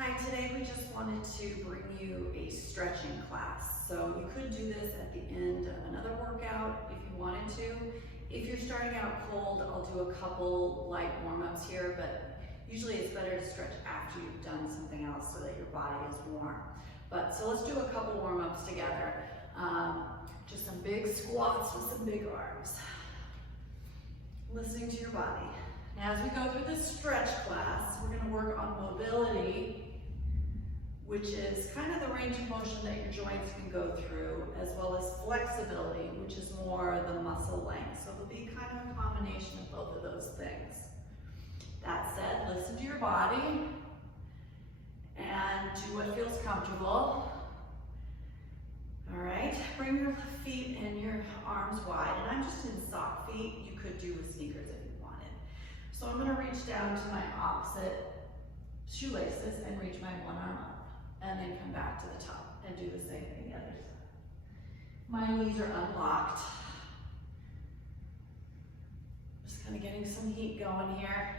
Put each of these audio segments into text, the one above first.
Hi, today we just wanted to bring you a stretching class. So you could do this at the end of another workout if you wanted to. If you're starting out cold, I'll do a couple light warm-ups here, but usually it's better to stretch after you've done something else so that your body is warm. So let's do a couple warm-ups together. Just some big squats with some big arms. Listening to your body. Now as we go through this stretch class, we're going to work on mobility, which is kind of the range of motion that your joints can go through, as well as flexibility, which is more the muscle length. So it'll be kind of a combination of both of those things. That said, listen to your body and do what feels comfortable. All right, bring your feet and your arms wide, and I'm just in sock feet. You could do with sneakers if you wanted. So I'm gonna reach down to my opposite shoelaces and reach my one arm up, and then come back to the top and do the same thing the other side. My knees are unlocked. Just kind of getting some heat going here.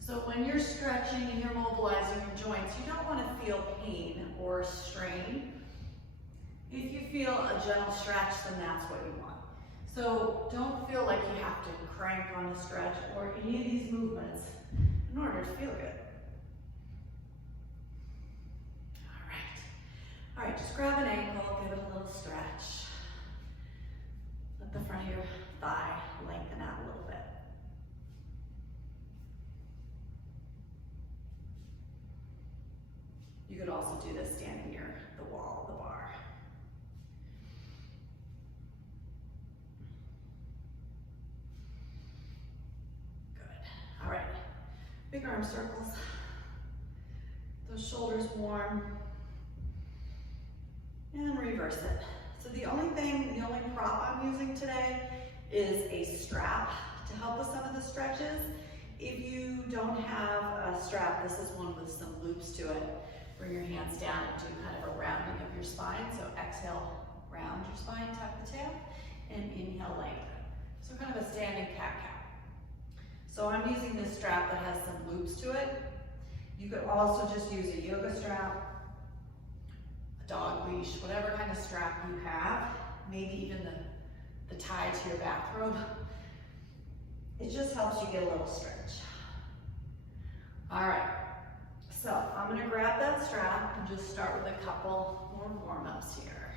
So when you're stretching and you're mobilizing your joints, you don't want to feel pain or strain. If you feel a gentle stretch, then that's what you want. So don't feel like you have to crank on a stretch or any of these movements in order to feel good. All right, just grab an ankle, give it a little stretch. Let the front of your thigh lengthen out a little bit. You could also do this standing near the wall of the bar. Good. All right. Big arm circles. Those shoulders warm. And reverse it. So the only prop I'm using today is a strap to help with some of the stretches. If you don't have a strap, this is one with some loops to it. Bring your hands down and do kind of a rounding of your spine. So exhale, round your spine, tuck the tail, and inhale, lengthen. So kind of a standing cat-cow. So I'm using this strap that has some loops to it. You could also just use a yoga strap, a dog leash, whatever kind of strap you have, maybe even the tie to your bathrobe. It just helps you get a little stretch. All right. So I'm gonna grab that strap and just start with a couple more warm-ups here.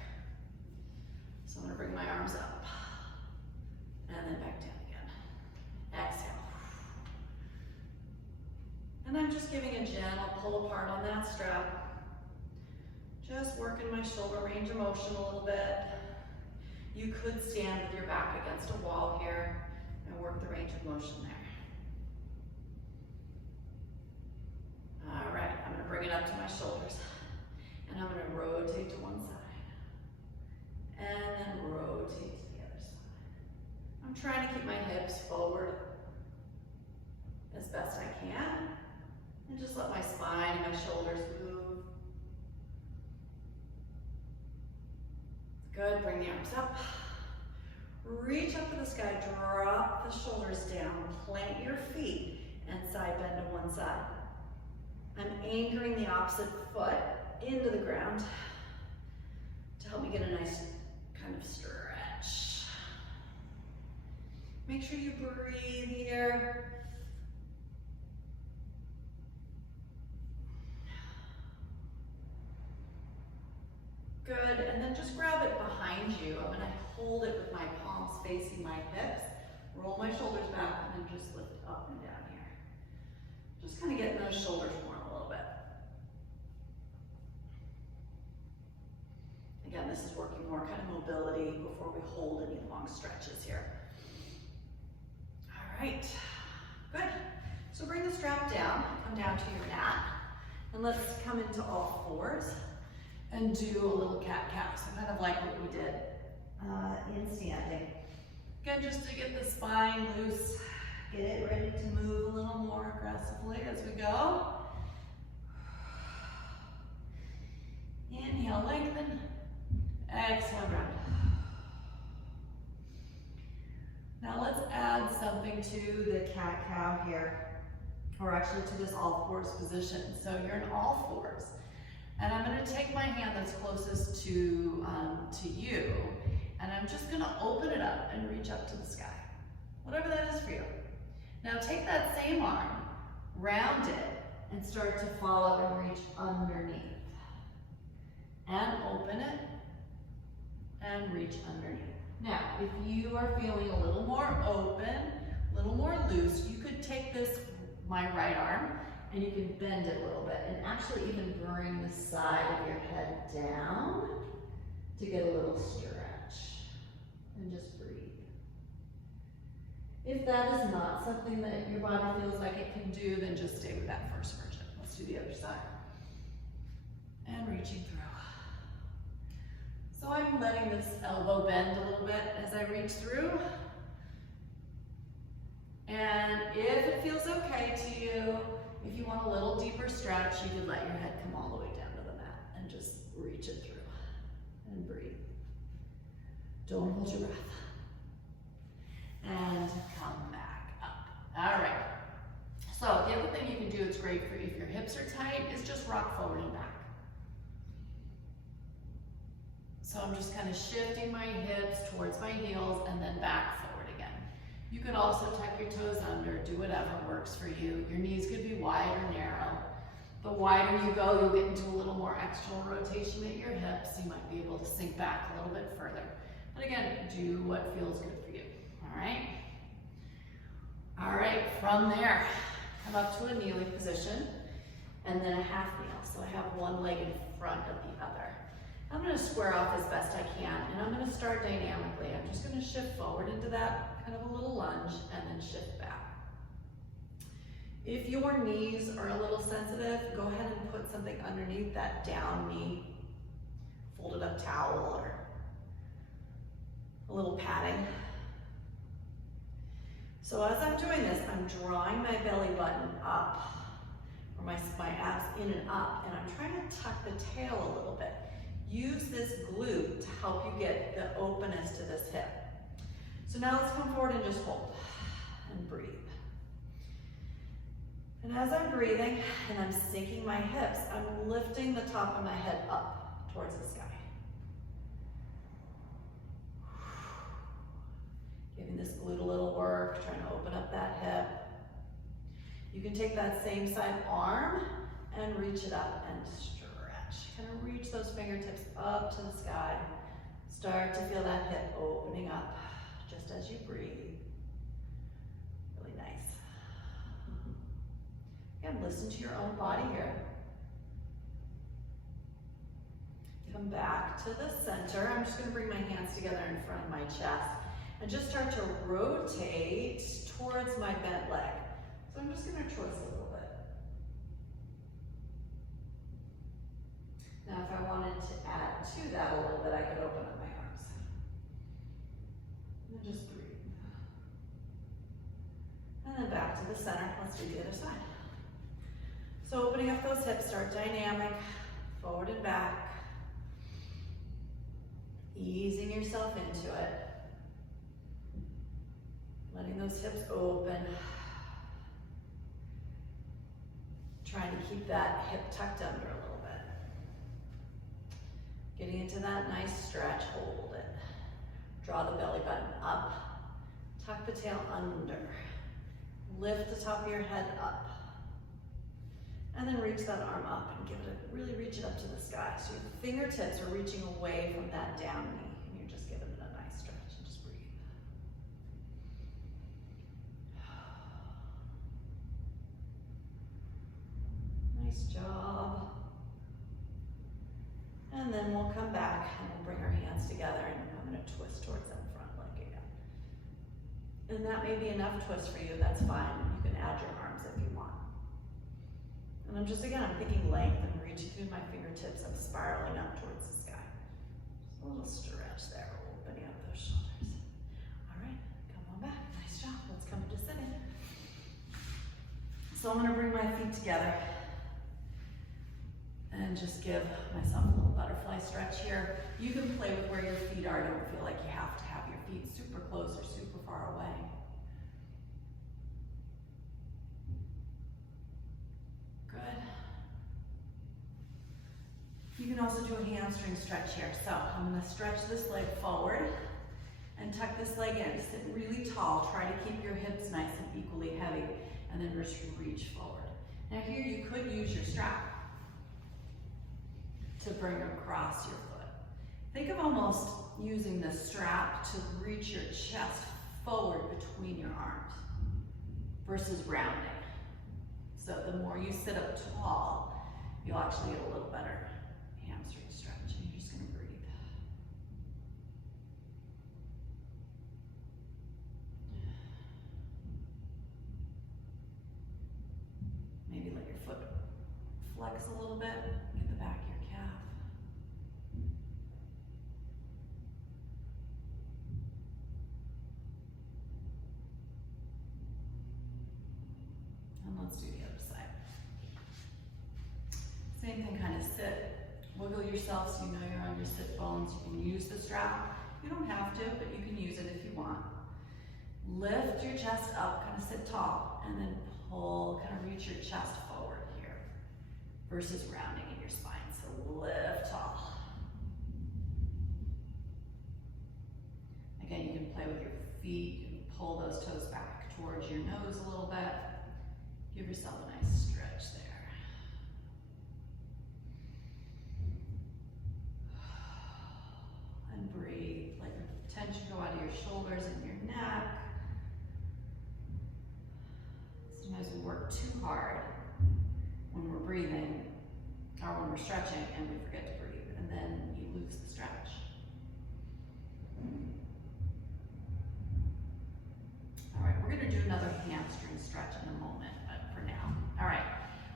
So I'm gonna bring my arms up and then back down again. Exhale. And I'm just giving a gentle pull apart on that strap. Just working my shoulder range of motion a little bit. You could stand with your back against a wall here and work the range of motion there. All right, I'm gonna bring it up to my shoulders and I'm gonna rotate to one side and then rotate to the other side. I'm trying to keep my hips forward as best I can and just let my spine and my shoulders move. Good, bring the arms up. Reach up to the sky, drop the shoulders down, plant your feet and side bend to one side. I'm anchoring the opposite foot into the ground to help me get a nice kind of stretch. Make sure you breathe here. Good, and then just grab it behind you. I'm gonna hold it with my palms facing my hips, roll my shoulders back, and then just lift up and down here. Just kind of getting those shoulders warm a little bit. Again, this is working more kind of mobility before we hold any long stretches here. All right, good. So bring the strap down, come down to your mat, and let's come into all fours and do a little cat-cow. So kind of like what we did in standing. Again, just to get the spine loose, get it ready to move a little more aggressively as we go. Inhale, lengthen. Exhale, round. Now let's add something to the cat-cow here. or actually to this all fours position. So you're in all fours. And I'm gonna take my hand that's closest to you, and I'm just gonna open it up and reach up to the sky, whatever that is for you. Now take that same arm, round it, and start to follow and reach underneath. And open it, and reach underneath. Now, if you are feeling a little more open, a little more loose, you could take this, my right arm, and you can bend it a little bit, and actually even bring the side of your head down to get a little stretch. And just breathe. If that is not something that your body feels like it can do, then just stay with that first version. Let's do the other side. And reaching through. So I'm letting this elbow bend a little bit as I reach through. And if it feels okay to you, if you want a little deeper stretch, you could let your head come all the way down to the mat and just reach it through and breathe. Don't hold your breath. And come back up. All right. So the other thing you can do, it's great for you if your hips are tight, is just rock forward and back. So I'm just kind of shifting my hips towards my heels and then back forward again. You could also tuck your toes under, do whatever works for you. Your knees could be wide or narrow. The wider you go, you'll get into a little more external rotation at your hips. You might be able to sink back a little bit further. But again, do what feels good for you, all right? All right, from there, come up to a kneeling position and then a half kneel. So I have one leg in front of the other. I'm going to square off as best I can, and I'm going to start dynamically. I'm just going to shift forward into that kind of a little lunge and then shift back. If your knees are a little sensitive, go ahead and put something underneath that down knee, folded up towel or a little padding. So as I'm doing this, I'm drawing my belly button up, or my abs in and up, and I'm trying to tuck the tail a little bit. Use this glute to help you get the openness to this hip. So now let's come forward and just hold and breathe. And as I'm breathing and I'm sinking my hips, I'm lifting the top of my head up towards the sky. Giving this glute a little work, trying to open up that hip. You can take that same side arm and reach it up and stretch. Kind of reach those fingertips up to the sky. Start to feel that hip opening up just as you breathe. Really nice. Again, listen to your own body here. Come back to the center. I'm just going to bring my hands together in front of my chest and just start to rotate towards my bent leg. So I'm just going to twist a little bit. Now, if I wanted to add to that a little bit, I could open up my arms. And just breathe. And then back to the center. Let's do the other side. So opening up those hips, start dynamic, forward and back. Easing yourself into it. Letting those hips open. Trying to keep that hip tucked under a little bit. Getting into that nice stretch, hold it. Draw the belly button up. Tuck the tail under. Lift the top of your head up. And then reach that arm up and give it really reach it up to the sky. So your fingertips are reaching away from that down knee. And you're just giving it a nice stretch and just breathe. Nice job. And then we'll come back and we'll bring our hands together and I'm going to twist towards that front leg again. And that may be enough twist for you, that's fine. You can add your arms if you want. And I'm just, again, I'm thinking length and reaching through my fingertips. I'm spiraling up towards the sky. Just a little stretch there, opening up those shoulders. All right, come on back, nice job. Let's come to sitting. So I'm going to bring my feet together. And just give myself a little butterfly stretch here. You can play with where your feet are. Don't feel like you have to have your feet super close or super far away. also do a hamstring stretch here. So I'm gonna stretch this leg forward and tuck this leg in. Sit really tall. Try to keep your hips nice and equally heavy, and then just reach forward. Now here you could use your strap to bring across your foot. Think of almost using the strap to reach your chest forward between your arms versus rounding. So the more you sit up tall, you'll actually get a little better hamstring stretch. And you're just gonna breathe. Maybe let your foot flex a little bit, get the back of your calf. And let's do the other side. Same thing, kind of sit, wiggle yourself so you know you're on your sit bones. You can use the strap. You don't have to, but you can use it if you want. Lift your chest up, kind of sit tall, and then pull, kind of reach your chest forward here versus rounding in your spine. So lift tall. Again, you can play with your feet. You can pull those toes back towards your nose a little bit. Give yourself a nice stretch there. And breathe. Let your tension go out of your shoulders and your neck. Sometimes we work too hard when we're breathing or when we're stretching and we forget to breathe, and then you lose the stretch. All right, we're gonna do another hamstring stretch in a moment, but for now. All right,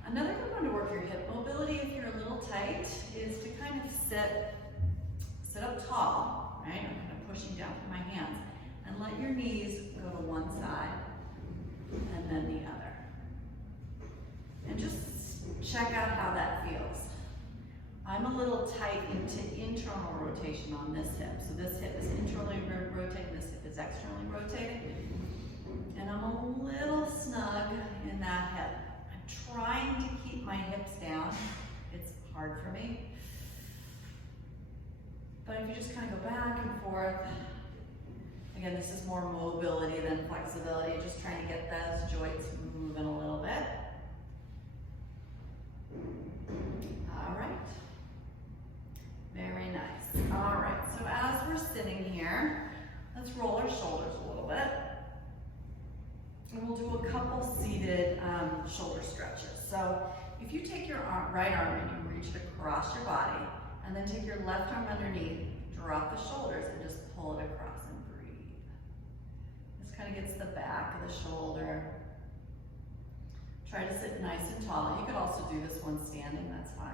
another good one to work your hip mobility if you're a little tight is to kind of sit up tall, right? I'm kind of pushing down with my hands, and let your knees go to one side and then the other. And just check out how that feels. I'm a little tight into internal rotation on this hip. So this hip is internally rotating, this hip is externally rotating. And I'm a little snug in that hip. I'm trying to keep my hips down. It's hard for me. But if you just kind of go back and forth, again, this is more mobility than flexibility, just trying to get those joints moving a little bit. All right. Very nice. All right, so as we're sitting here, let's roll our shoulders a little bit. And we'll do a couple seated shoulder stretches. So if you take your right arm and you reach it across your body, and then take your left arm underneath, drop the shoulders, and just pull it across and breathe. This kind of gets the back of the shoulder. Try to sit nice and tall. You could also do this one standing, that's fine.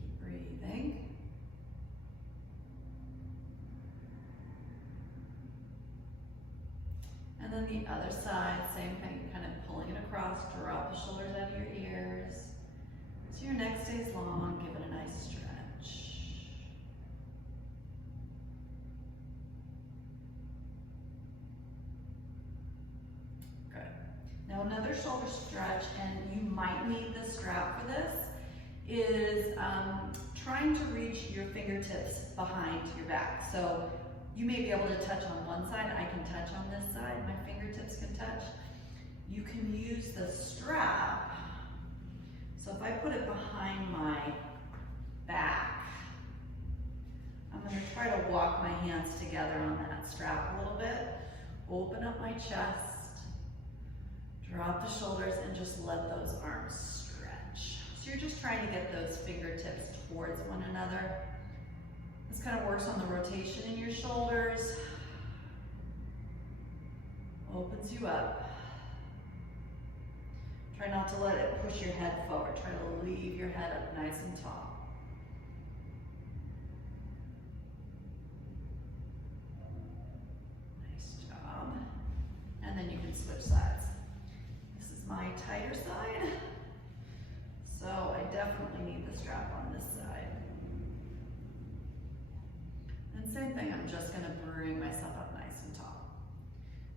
Keep breathing. And then the other side, same thing, kind of pulling it across, drop the shoulders out of your ears. So your neck stays long, give it a nice stretch. Good. Now another shoulder stretch, and you might need the strap for this, is trying to reach your fingertips behind your back. So you may be able to touch on one side, I can touch on this side, my fingertips can touch. You can use the strap. So if I put it behind my back, I'm gonna try to walk my hands together on that strap a little bit, open up my chest, drop the shoulders, and just let those arms stretch. So you're just trying to get those fingertips towards one another. This kind of works on the rotation in your shoulders. Opens you up. Try not to let it push your head forward. Try to leave your head up nice and tall. Nice job. And then you can switch sides. This is my tighter side. So I definitely need the strap on this side. And same thing, I'm just gonna bring myself up nice and tall.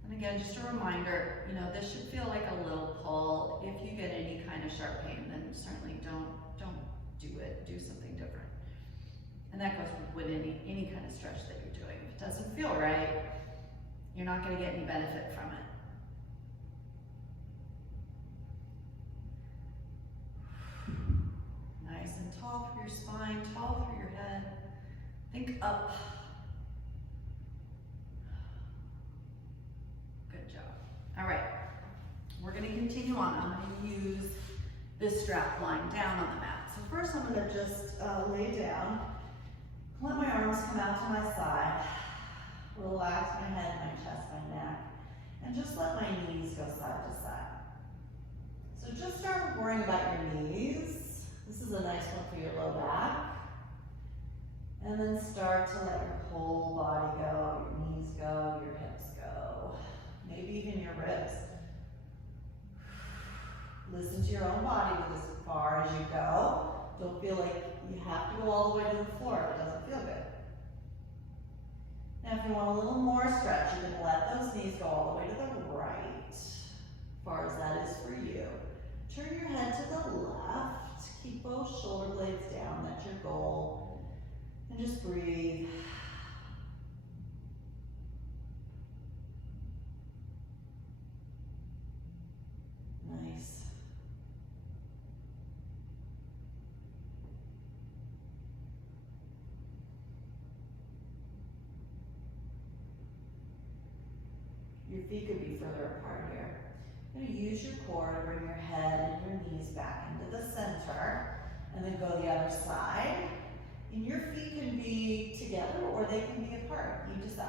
And again, just a reminder, you know, this should feel like a little pull. If you get any kind of sharp pain, then certainly don't do it. Do something different. And that goes with any kind of stretch that you're doing. If it doesn't feel right, you're not going to get any benefit from it. Nice and tall for your spine, tall for your head. Think up. Good job. All right, we're going to continue on. I'm going to use this strap lying down on the mat. So first I'm going to just lay down, let my arms come out to my side, relax my head, my chest, my neck, and just let my knees go side to side. So just start worrying about your knees. This is a nice one for your low back. And then start to let your whole body go, your knees go, your hips go, maybe even your ribs. Listen to your own body with as far as you go. Don't feel like you have to go all the way to the floor if it doesn't feel good. Now if you want a little more stretch, you can let those knees go all the way to the right, as far as that is for you. Turn your head to the left. Keep both shoulder blades down, that's your goal. And just breathe. Nice. Your feet could be further apart here. You're going to use your core to bring your head and your knees back into the center, and then go the other side. And your feet can be together or they can be apart. You decide.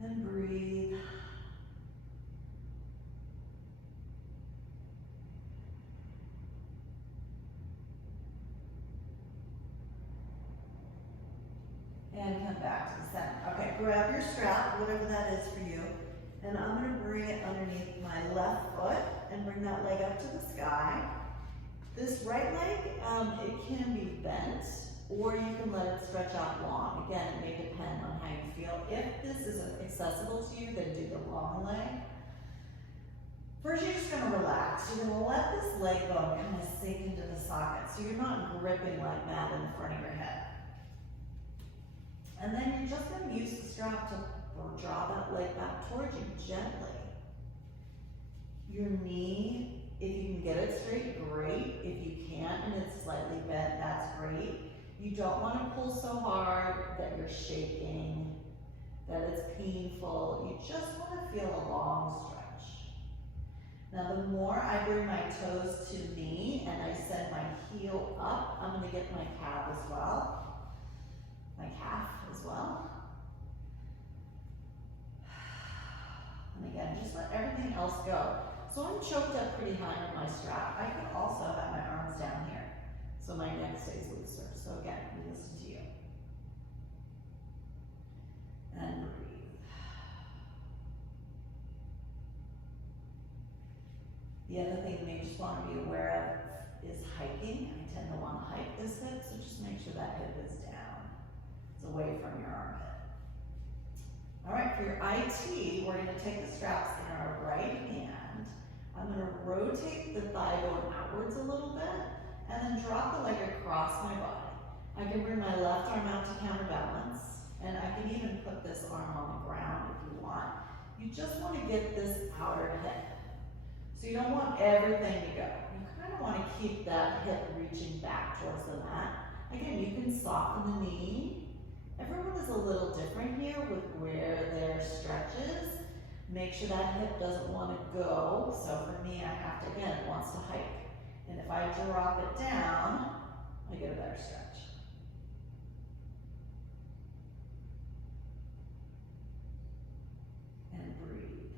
And breathe. And come back to the center. Okay, grab your strap, whatever that is for you. And I'm going to bring it underneath my left foot and bring that leg up to the sky. This right leg, it can be bent, or you can let it stretch out long. Again, it may depend on how you feel. If this isn't accessible to you, then do the long leg. First, you're just going to relax. You're going to let this leg bone kind of sink into the socket, so you're not gripping like that in the front of your head. And then you're just going to use the strap to draw that leg back towards you gently. Your knee, if you can get it straight, great. If you can't and it's slightly bent, that's great. You don't want to pull so hard that you're shaking, that it's painful. You just want to feel a long stretch. Now the more I bring my toes to knee and I send my heel up, I'm going to get my calf as well. And again, just let everything else go. So I'm choked up pretty high on my strap. I can also have my arms down here, so my neck stays looser. So again, we listen to you. And breathe. The other thing you may just want to be aware of is hiking. I tend to want to hike this hip, so just make sure that hip is down. It's away from your armpit. All right, for your IT, we're going to take the straps in our right hand. I'm going to rotate the thigh bone outwards a little bit, and then drop the leg across my body. I can bring my left arm out to counterbalance, and I can even put this arm on the ground if you want. You just want to get this outer hip. So you don't want everything to go. You kind of want to keep that hip reaching back towards the mat. Again, you can soften the knee. Everyone is a little different here with where their stretches. Make sure that hip doesn't want to go. So for me, I have to, again, it wants to hike. And if I drop it down, I get a better stretch. And breathe.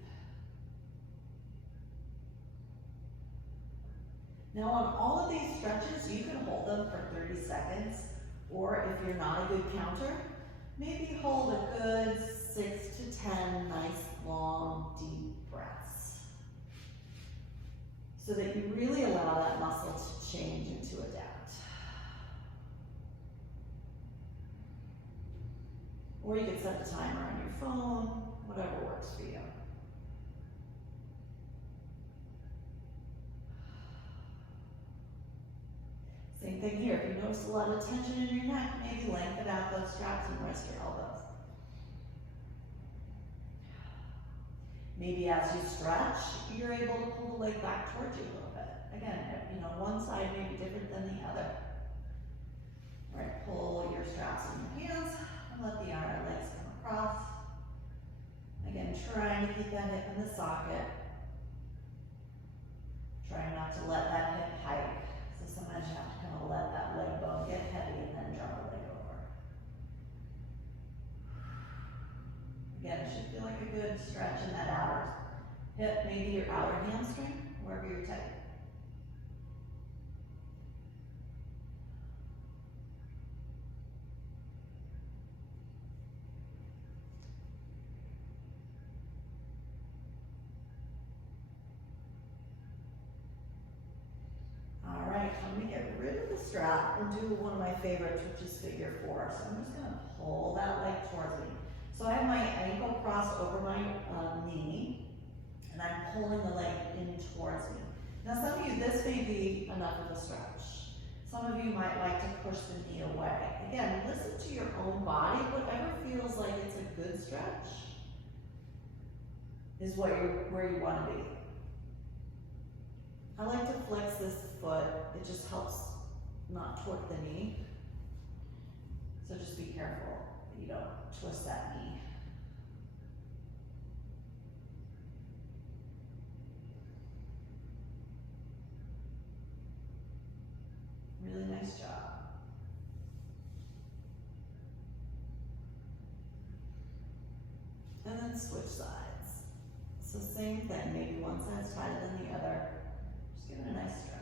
Now on all of these stretches, you can hold them for 30 seconds. Or if you're not a good counter, maybe hold a good 6 to 10 nice, long, deep breaths. So that you really allow that muscle to change and to adapt. Or you could set a timer on your phone, whatever works for you. Same thing here. If you notice a lot of tension in your neck, maybe lengthen out those straps and rest your elbows. Maybe as you stretch, you're able to pull the leg back towards you a little bit. Again, you know, one side may be different than the other. All right, pull your straps in your hands and let the legs come across. Again, trying to keep that hip in the socket. Trying not to let that hip hike. So sometimes you have to kind of let that leg bone get heavy and then drop the leg over. Again, it should feel like a good stretch in that outer hip, maybe your outer hamstring, wherever you're tight. All right, let me get rid of the strap and do one of my favorites, which is figure 4. So I'm just gonna pull that leg towards me. So I have my ankle crossed over my knee, and I'm pulling the leg in towards me. Now some of you, this may be enough of a stretch. Some of you might like to push the knee away. Again, listen to your own body. Whatever feels like it's a good stretch is where you want to be. I like to flex this foot. It just helps not torque the knee. So just be careful that you don't twist that knee. Really nice job. And then switch sides. So same thing, maybe one side's tighter than the other. Just give it a nice stretch.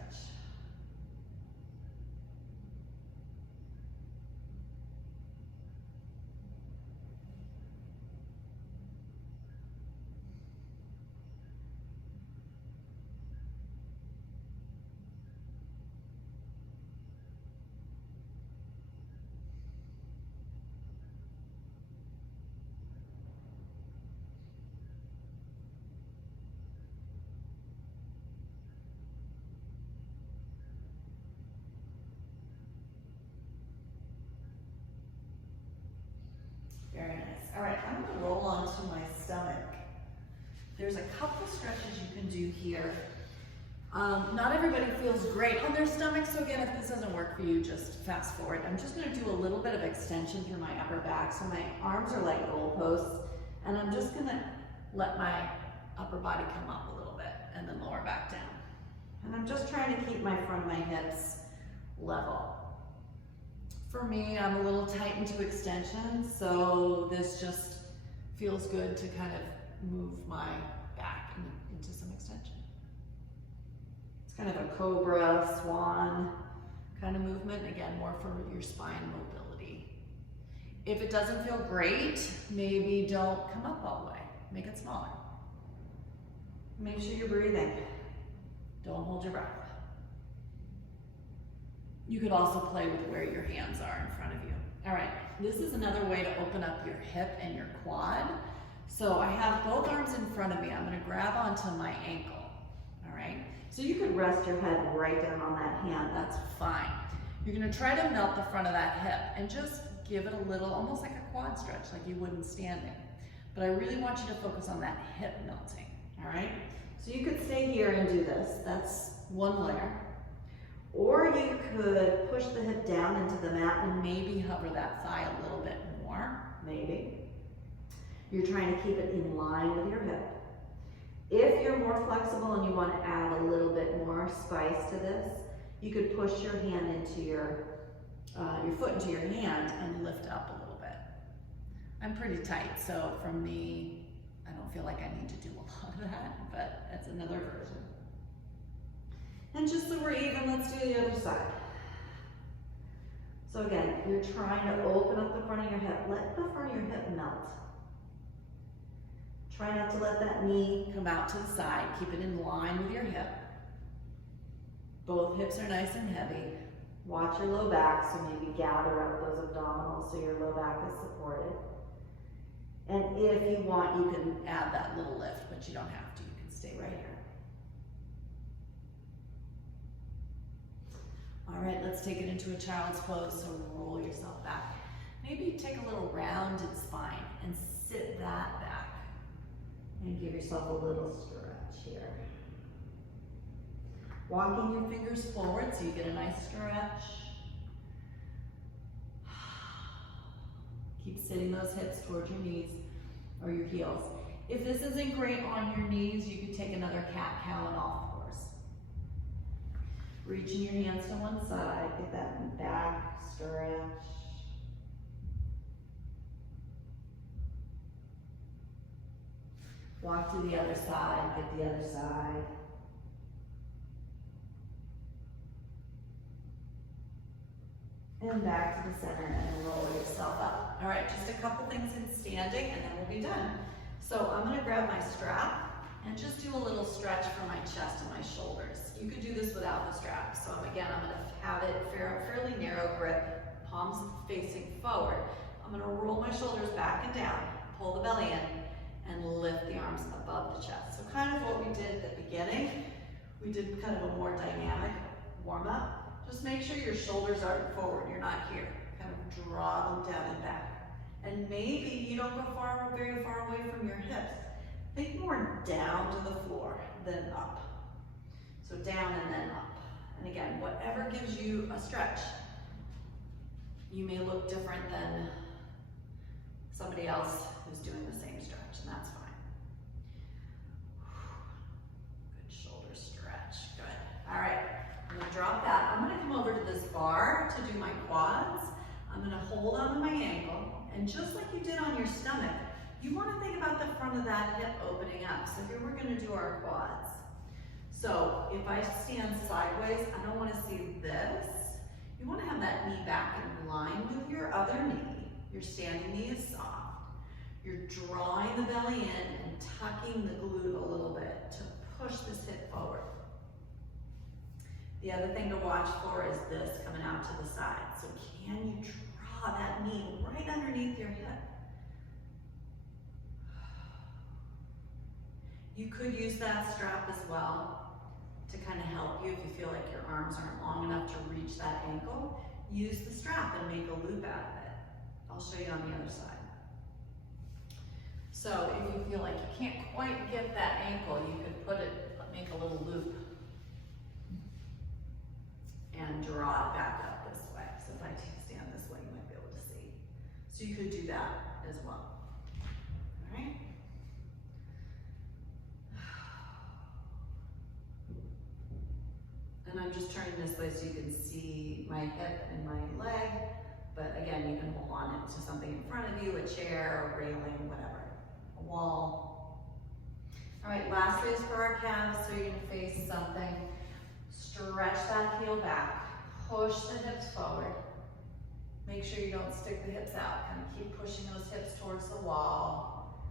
Very nice. All right, I'm going to roll onto my stomach. There's a couple stretches you can do here. Not everybody feels great on their stomach, so again, if this doesn't work for you, just fast forward. I'm just going to do a little bit of extension through my upper back, so my arms are like goalposts, and I'm just going to let my upper body come up a little bit, and then lower back down. And I'm just trying to keep my front of my hips level. For me, I'm a little tight into extension, so this just feels good to kind of move my back into some extension. It's kind of a cobra, swan kind of movement. Again, more for your spine mobility. If it doesn't feel great, maybe don't come up all the way. Make it smaller. Make sure you're breathing. Don't hold your breath. You could also play with where your hands are in front of you. All right, this is another way to open up your hip and your quad. So I have both arms in front of me. I'm gonna grab onto my ankle, all right? So you could rest your head right down on that hand, that's fine. You're gonna try to melt the front of that hip and just give it a little, almost like a quad stretch, like you would in standing. But I really want you to focus on that hip melting, all right? So you could stay here and do this. That's one layer. Or you could push the hip down into the mat and maybe hover that thigh a little bit more, maybe. You're trying to keep it in line with your hip. If you're more flexible and you want to add a little bit more spice to this, you could push your hand into your foot into your hand and lift up a little bit. I'm pretty tight, so for me, I don't feel like I need to do a lot of that, but that's another version. And just so we're even, let's do the other side. So again, you're trying to open up the front of your hip. Let the front of your hip melt. Try not to let that knee come out to the side. Keep it in line with your hip. Both hips are nice and heavy. Watch your low back, so maybe gather up those abdominals so your low back is supported. And if you want, you can add that little lift, but you don't have to. You can stay right here. All right, let's take it into a child's pose. So roll yourself back. Maybe take a little rounded spine and sit that back. And give yourself a little stretch here. Walking your fingers forward so you get a nice stretch. Keep sitting those hips towards your knees or your heels. If this isn't great on your knees, you could take another cat-cow on all fours. Reaching your hands to one side, get that back stretch. Walk to the other side, get the other side. And back to the center and roll yourself up. All right, just a couple things in standing and then we'll be done. So I'm gonna grab my strap and just do a little stretch for my chest and my shoulders. You could do this without the strap. So again, I'm gonna have it fairly narrow grip, palms facing forward. I'm gonna roll my shoulders back and down, pull the belly in, and lift the arms above the chest. So kind of what we did at the beginning, we did kind of a more dynamic warm up. Just make sure your shoulders aren't forward, you're not here. Kind of draw them down and back. And maybe you don't go very far away from your hips. Think more down to the floor than up. So down and then up. And again, whatever gives you a stretch. You may look different than somebody else who's doing the same stretch, and that's fine. Good shoulder stretch, good. All right, I'm gonna drop that. I'm gonna come over to this bar to do my quads. I'm gonna hold onto my ankle, and just like you did on your stomach, you wanna think about the front of that hip opening up. So here we're gonna do our quads. So if I stand sideways, I don't wanna see this. You wanna have that knee back in line with your other knee. Your standing knee is soft. You're drawing the belly in and tucking the glute a little bit to push this hip forward. The other thing to watch for is this coming out to the side. So can you draw that knee right underneath your hip? You could use that strap as well to kind of help you if you feel like your arms aren't long enough to reach that ankle. Use the strap and make a loop out of it. I'll show you on the other side. So if you feel like you can't quite get that ankle, you could make a little loop and draw it back up this way. So if I stand this way, you might be able to see. So you could do that as well. All right. And I'm just turning this way so you can see my hip and my leg. But again, you can hold on to something in front of you, a chair, a railing, whatever, a wall. All right, lastly is for our calves. So you're gonna face something. Stretch that heel back, push the hips forward. Make sure you don't stick the hips out. Kind of keep pushing those hips towards the wall.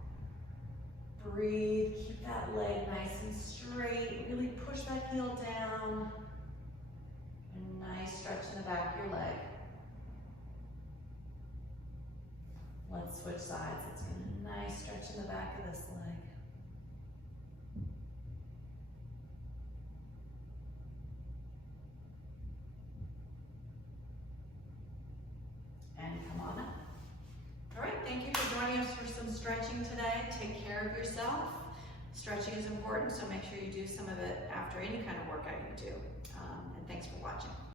Breathe, keep that leg nice and straight. Really push that heel down. A nice stretch in the back of your leg. Let's switch sides. It's a nice stretch in the back of this leg. And come on up. All right, thank you for joining us for some stretching today. Take care of yourself. Stretching is important, so make sure you do some of it after any kind of workout you do. And thanks for watching.